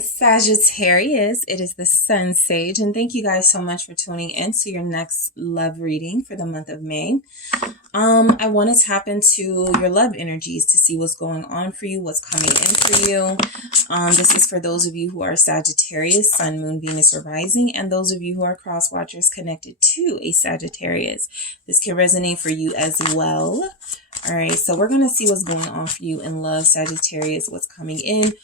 Sagittarius, it is the Sun Sage, and thank you guys so much for tuning in to your next love reading for the month of May. I want to tap into your love energies to see what's going on for you, what's coming in for you. This is for those of you who are Sagittarius, Sun, Moon, Venus, or Rising, and those of you who are cross watchers connected to a Sagittarius. This can resonate for you as well. All right, so we're going to see what's going on for you in love, Sagittarius, what's coming in,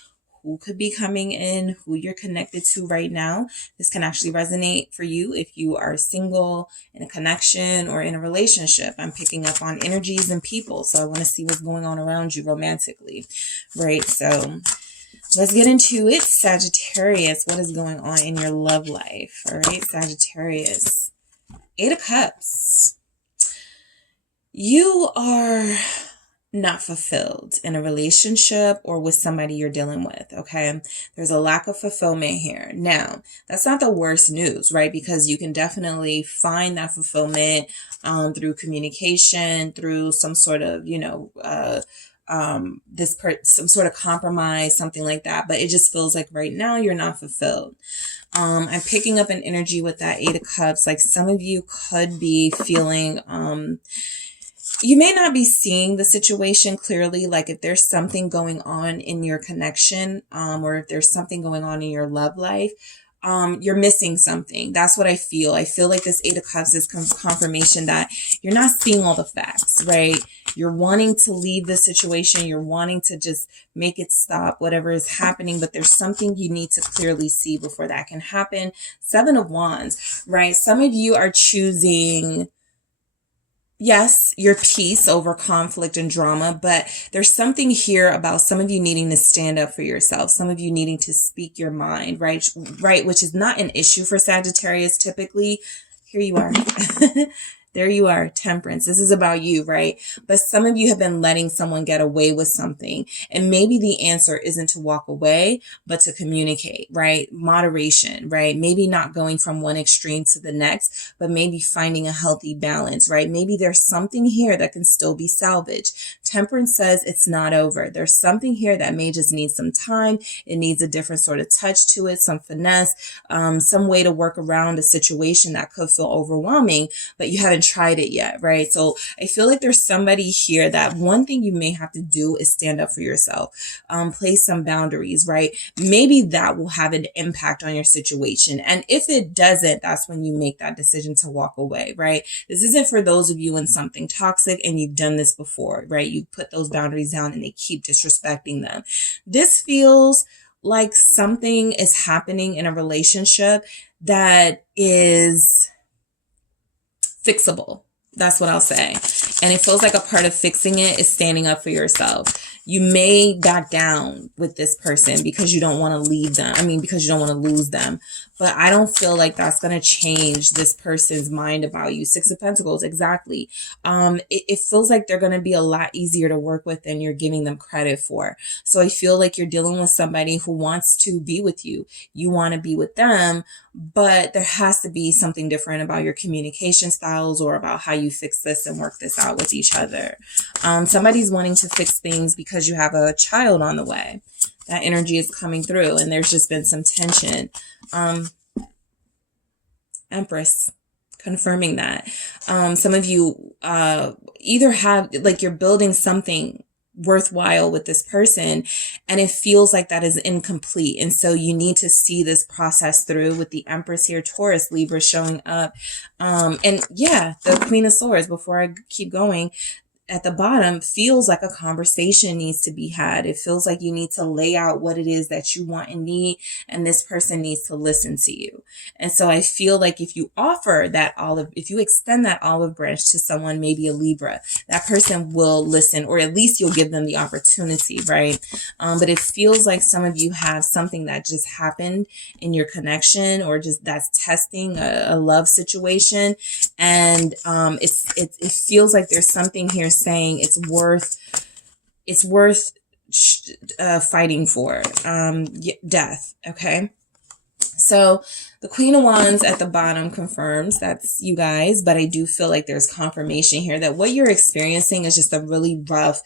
who could be coming in, who you're connected to right now. This can actually resonate for you if you are single, in a connection, or in a relationship. I'm picking up on energies and people, so I want to see what's going on around you romantically, right? So let's get into it. Sagittarius, what is going on in your love life? All right, Sagittarius. 8 of Cups. You are not fulfilled in a relationship or with somebody you're dealing with, okay? There's a lack of fulfillment here. Now, that's not the worst news, right? Because you can definitely find that fulfillment through communication, through some sort of, some sort of compromise, something like that. But it just feels like right now you're not fulfilled. I'm picking up an energy with that 8 of Cups. Like some of you could be feeling, you may not be seeing the situation clearly, like if there's something going on in your connection, or if there's something going on in your love life, you're missing something. That's what I feel. I feel like this 8 of Cups is confirmation that you're not seeing all the facts, right? You're wanting to leave the situation. You're wanting to just make it stop, whatever is happening, but there's something you need to clearly see before that can happen. 7 of Wands, right? Some of you are choosing, yes, your peace over conflict and drama, but there's something here about some of you needing to stand up for yourself, some of you needing to speak your mind, right? Right, which is not an issue for Sagittarius typically. Here you are. There you are, Temperance. This is about you, right? But some of you have been letting someone get away with something. And maybe the answer isn't to walk away, but to communicate, right? Moderation, right? Maybe not going from one extreme to the next, but maybe finding a healthy balance, right? Maybe there's something here that can still be salvaged. Temperance says it's not over. There's something here that may just need some time. It needs a different sort of touch to it, some finesse, some way to work around a situation that could feel overwhelming, but you haven't tried it yet, right? So I feel like there's somebody here that one thing you may have to do is stand up for yourself, place some boundaries, right? Maybe that will have an impact on your situation. And if it doesn't, that's when you make that decision to walk away, right? This isn't for those of you in something toxic and you've done this before, right? You put those boundaries down and they keep disrespecting them. This feels like something is happening in a relationship that is fixable. That's what I'll say. And it feels like a part of fixing it is standing up for yourself. You may back down with this person because you don't want to leave them. I mean, because you don't want to lose them. But I don't feel like that's going to change this person's mind about you. 6 of Pentacles, exactly. It feels like they're going to be a lot easier to work with than you're giving them credit for. So I feel like you're dealing with somebody who wants to be with you. You want to be with them, but there has to be something different about your communication styles or about how you fix this and work this out with each other. Somebody's wanting to fix things because you have a child on the way. That energy is coming through and there's just been some tension. Empress, confirming that. Some of you either have, like, you're building something worthwhile with this person and it feels like that is incomplete, and so you need to see this process through with the Empress here. Taurus, Libra showing up, and yeah, the Queen of Swords, before I keep going, at the bottom feels like a conversation needs to be had. It feels like you need to lay out what it is that you want and need, and this person needs to listen to you. And so I feel like if you offer that if you extend that olive branch to someone, maybe a Libra, that person will listen, or at least you'll give them the opportunity, right? But it feels like some of you have something that just happened in your connection, or just that's testing a love situation. And it feels like there's something here saying it's worth fighting for death. Okay, So the Queen of Wands at the bottom confirms that's you guys, but I do feel like there's confirmation here that what you're experiencing is just a really rough,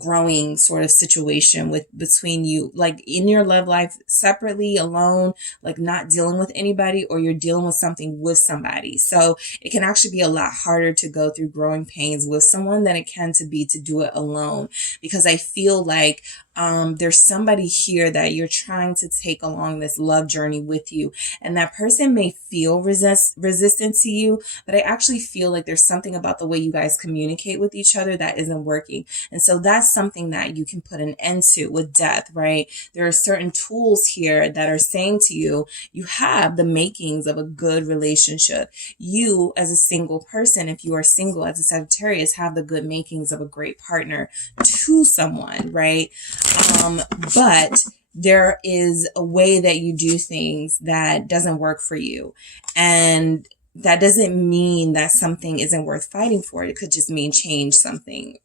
growing sort of situation between you, like in your love life, separately, alone, like not dealing with anybody, or you're dealing with something with somebody. So it can actually be a lot harder to go through growing pains with someone than it can to be to do it alone, because I feel like there's somebody here that you're trying to take along this love journey with you, and that person may feel resistant to you, but I actually feel like there's something about the way you guys communicate with each other that isn't working. And so that's something that you can put an end to with death, right? There are certain tools here that are saying to you, you have the makings of a good relationship. You, as a single person, if you are single as a Sagittarius, have the good makings of a great partner to someone, right? But there is a way that you do things that doesn't work for you. And that doesn't mean that something isn't worth fighting for. It could just mean change something,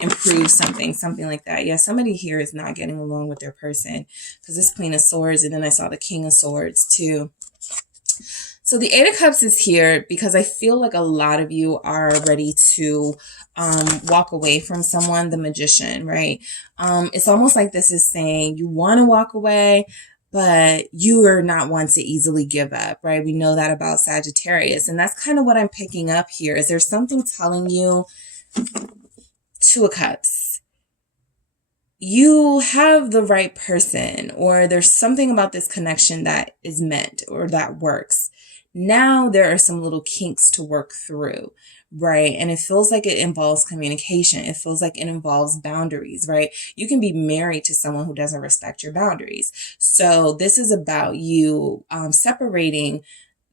improve something like that. Yeah, somebody here is not getting along with their person, because this Queen of Swords, and then I saw the King of Swords too. So the Eight of Cups is here because I feel like a lot of you are ready to walk away from someone, the Magician, right? It's almost like this is saying you want to walk away, but you are not one to easily give up, right? We know that about Sagittarius. And that's kind of what I'm picking up here. Is there something telling you, Two of Cups, you have the right person, or there's something about this connection that is meant or that works. Now there are some little kinks to work through, right? And it feels like it involves communication. It feels like it involves boundaries, right? You can be married to someone who doesn't respect your boundaries. So this is about you separating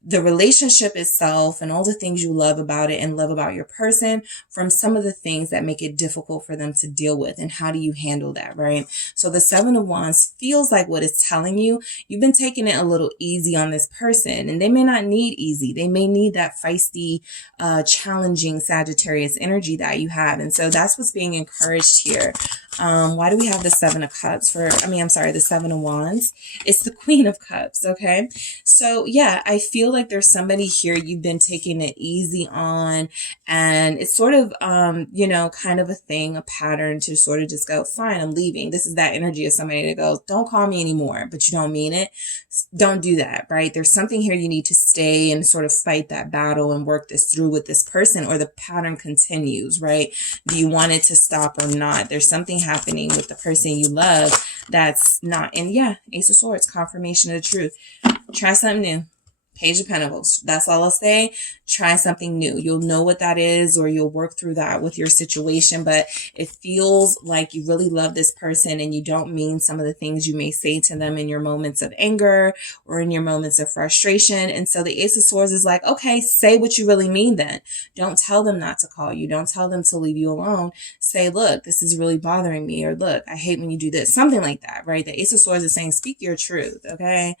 the relationship itself and all the things you love about it and love about your person from some of the things that make it difficult for them to deal with. And how do you handle that, right? So the Seven of Wands feels like what it's telling you. You've been taking it a little easy on this person, and they may not need easy. They may need that feisty, challenging Sagittarius energy that you have. And so that's what's being encouraged here. Why do we have the Seven of Cups the Seven of Wands? It's the Queen of Cups, okay? So yeah, I feel like there's somebody here you've been taking it easy on, and it's sort of, kind of a thing, a pattern to sort of just go, fine, I'm leaving. This is that energy of somebody that goes, don't call me anymore, but you don't mean it. Don't do that, right? There's something here you need to stay and sort of fight that battle and work this through with this person, or the pattern continues, right? Do you want it to stop or not? There's something happening with the person you love that's not, and yeah, Ace of Swords, confirmation of the truth. Try something new. Page of Pentacles. That's all I'll say. Try something new. You'll know what that is, or you'll work through that with your situation. But it feels like you really love this person and you don't mean some of the things you may say to them in your moments of anger or in your moments of frustration. And so the Ace of Swords is like, okay, say what you really mean then. Don't tell them not to call you. Don't tell them to leave you alone. Say, look, this is really bothering me, or look, I hate when you do this. Something like that, right? The Ace of Swords is saying, speak your truth, okay?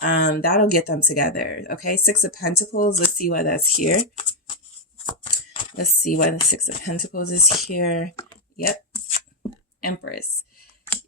That'll get them together. Okay. Six of Pentacles. Let's see why that's here. Let's see why the Six of Pentacles is here. Yep. Empress.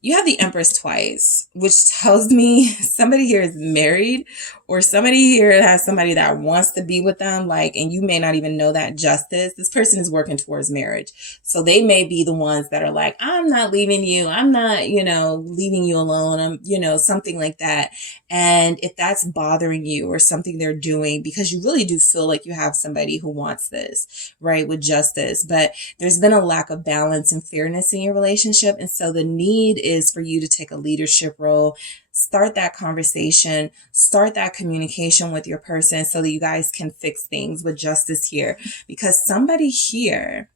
You have the Empress twice, which tells me somebody here is married, or somebody here has somebody that wants to be with them, and you may not even know that justice. This person is working towards marriage. So they may be the ones that are like, I'm not leaving you. I'm not, leaving you alone. I'm, something like that. And if that's bothering you, or something they're doing, because you really do feel like you have somebody who wants this, right, with justice, but there's been a lack of balance and fairness in your relationship. And so the need is for you to take a leadership role, start that conversation, start that communication with your person so that you guys can fix things with justice here, because somebody here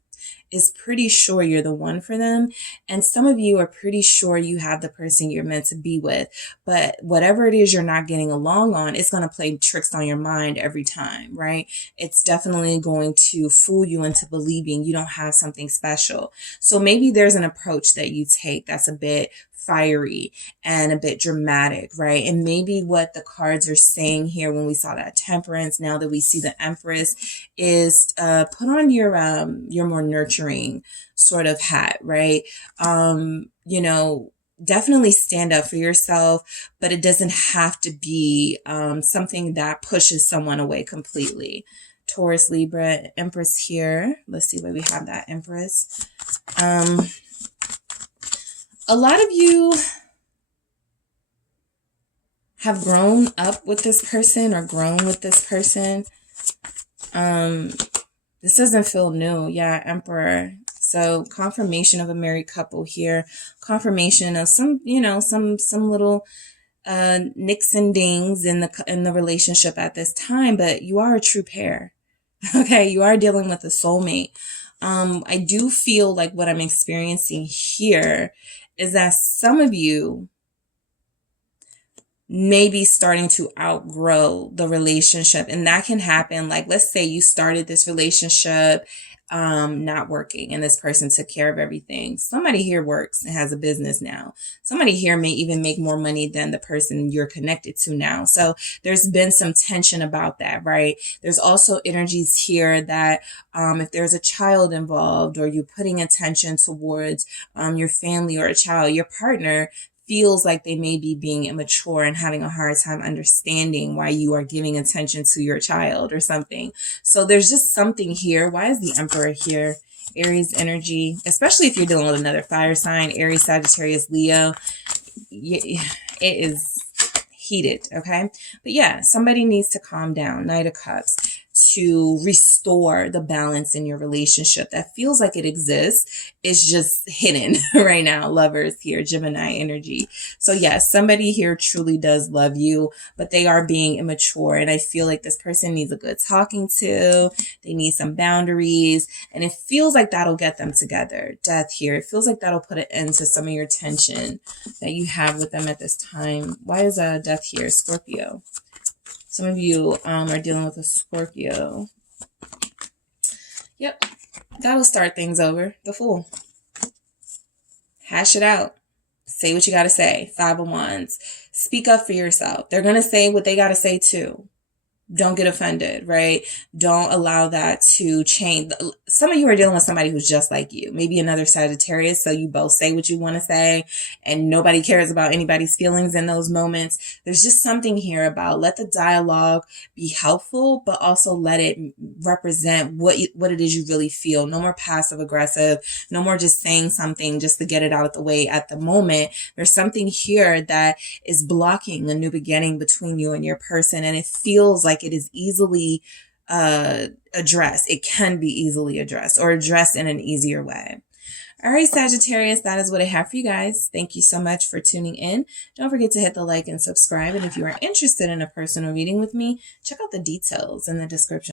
is pretty sure you're the one for them. And some of you are pretty sure you have the person you're meant to be with. But whatever it is you're not getting along on, it's going to play tricks on your mind every time, right? It's definitely going to fool you into believing you don't have something special. So maybe there's an approach that you take that's a bit fiery and a bit dramatic, right? And maybe what the cards are saying here when we saw that Temperance, now that we see the Empress, is put on your more nurturing sort of hat, right? definitely stand up for yourself, but it doesn't have to be something that pushes someone away completely. Taurus, Libra, Empress here. Let's see where we have that Empress. A lot of you have grown up with this person or grown with this person. This doesn't feel new. Yeah, Emperor. So confirmation of a married couple here. Confirmation of some, you know, some little nicks and dings in the relationship at this time, but you are a true pair. Okay, you are dealing with a soulmate. I do feel like what I'm experiencing here is that some of you may be starting to outgrow the relationship, and that can happen. Like, let's say you started this relationship not working, and this person took care of everything. Somebody here works and has a business now. Somebody here may even make more money than the person you're connected to now. So there's been some tension about that, right? There's also energies here that if there's a child involved, or you're putting attention towards your family or a child, your partner feels like they may be being immature and having a hard time understanding why you are giving attention to your child or something. So there's just something here. Why is the Emperor here? Aries energy, especially if you're dealing with another fire sign, Aries, Sagittarius, Leo. It is heated, okay? But yeah, somebody needs to calm down. Knight of Cups, to restore the balance in your relationship that feels like it exists. It's just hidden right now. Lovers here, Gemini energy. So yes, somebody here truly does love you, but they are being immature. And I feel like this person needs a good talking to. They need some boundaries. And it feels like that'll get them together. Death here. It feels like that'll put an end to some of your tension that you have with them at this time. Why is Death here? Scorpio. Some of you are dealing with a Scorpio. Yep. That'll start things over. The Fool. Hash it out. Say what you got to say. Five of Wands. Speak up for yourself. They're going to say what they got to say too. Don't get offended, right? Don't allow that to change. Some of you are dealing with somebody who's just like you. Maybe another Sagittarius, so you both say what you want to say, and nobody cares about anybody's feelings in those moments. There's just something here about let the dialogue be helpful, but also let it represent what it is you really feel. No more passive aggressive. No more just saying something just to get it out of the way at the moment. There's something here that is blocking a new beginning between you and your person, and it feels like it is easily addressed. It can be easily addressed or addressed in an easier way. All right, Sagittarius, that is what I have for you guys. Thank you so much for tuning in. Don't forget to hit the like and subscribe. And if you are interested in a personal reading with me, check out the details in the description.